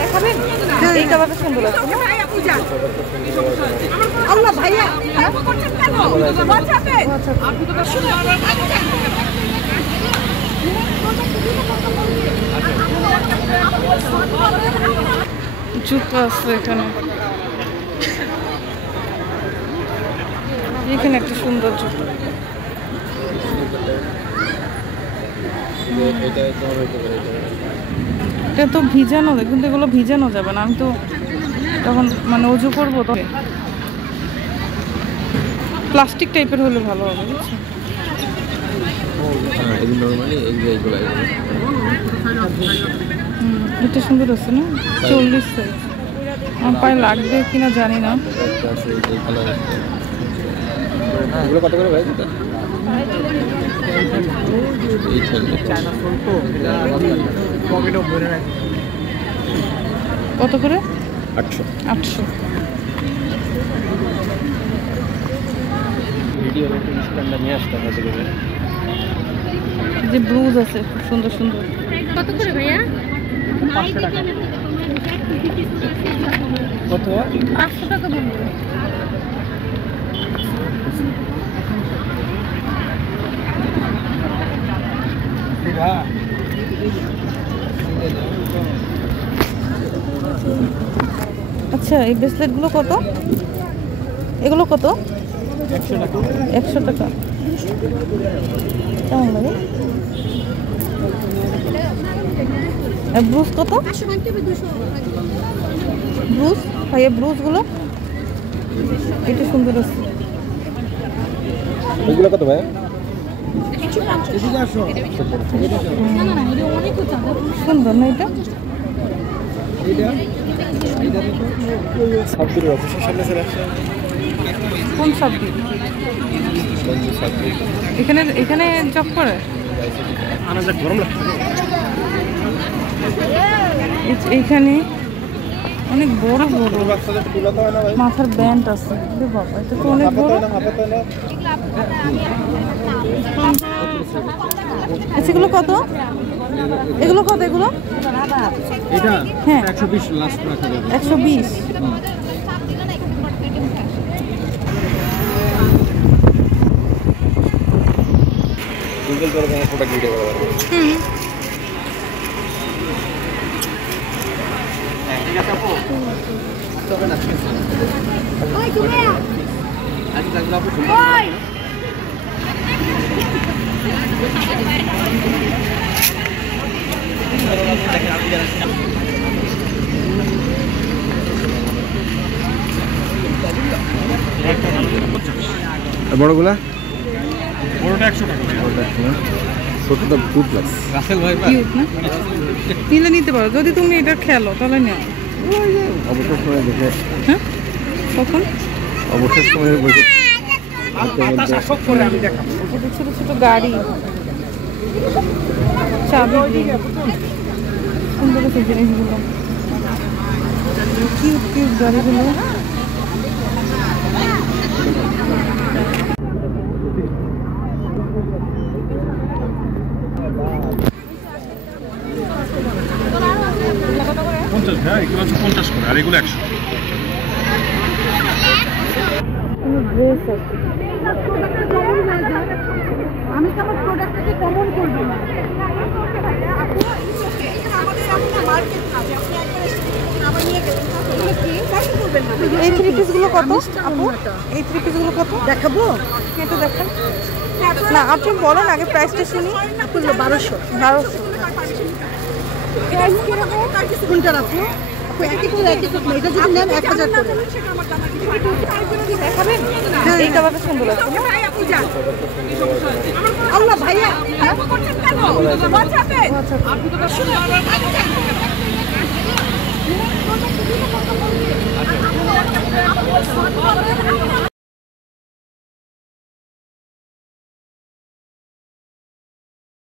দেখাবেন? এই কালারটা সুন্দর আছে না? আল্লাহ ভাইয়া করছেন কেন? বাঁচাবেন। জুতো আছে এখানে। এখানে একটা সুন্দর জুতো। এটা তো ভিজানো, কিন্তু এগুলো ভিজানো যাবে না। আমি তো তখন মানে অজু করবো, তো প্লাস্টিক টাইপের হলে ভালো হবে, বুঝছো? এটা সুন্দর আছে না? 40 সাইজ। আমার পায়ে লাগবে কিনা জানি না। কত করে ভাই? কত করে? 800। 800। যে ব্লুজ আছে খুব সুন্দর সুন্দর। কত করে ভাইয়া? 500 টাকা। কত? 500 টাকা বলবো। আচ্ছা, এই ব্রেসলেটগুলো কত? এগুলো কত? 100 টাকা। 100 টাকা। কেমন লাগে? ব্রুজ কত? ব্রুজ ভাইয়া, ব্রুজগুলো এটা সুন্দর আছে। এগুলো কত ভাই? সুন্দর না এটা? কোন সাবজেক্ট? এখানে এখানে জব করে? এইখানে অনেক বড় বড় মাথার ব্যান্ড আছে। বাবা, এটা তো অনেক বড়। আচ্ছা, এগুলো কত? এগুলো কত? এগুলো এটা হ্যাঁ 120 লাস্ট রাখা যাবে। 120। গুগল করে তোমার প্রোডাক্ট ভিডিও করা যাবে। ঠিক আছে আপু। তবে না। ওই তুমি আজকে লাগলো আপু। ওই বড়গুলা? বড়টা 100 টাকা। বড়টা 100 না? ছোটটা 2 প্লাস। রাসেল ভাই কিউট না? নিলে নিতে পারো যদি তুমি এটা খেলো, তাহলে নাও। অবসর সময় দেখে। হ্যাঁ, কখন? অবসর সময় বসে ছোট ছোট গাড়ি, চাবি, সুন্দর আছে জিনিসগুলো। কিউট কিউট গাড়িগুলো। হ্যাঁ, এগুলো হচ্ছে 50 করে, আর এগুলো 100। ড্রেস আছে। আমি তো আমার প্রোডাক্টটাকে কমন করবো না। এই 3 পিসগুলো কত আপু? এই 3 পিসগুলো কত দেখাবো? এটা দেখান না, আপনি বলেন আগে প্রাইসটা শুনি। 1200। 1200। কোনটা রাখবো? একই করে একই করে, এটা যদি নেন 1000 করে। দেখাবেন? এই কালারটা সুন্দর আছে না? আল্লাহ ভাইয়া করছেন কেন? বাঁচাবেন।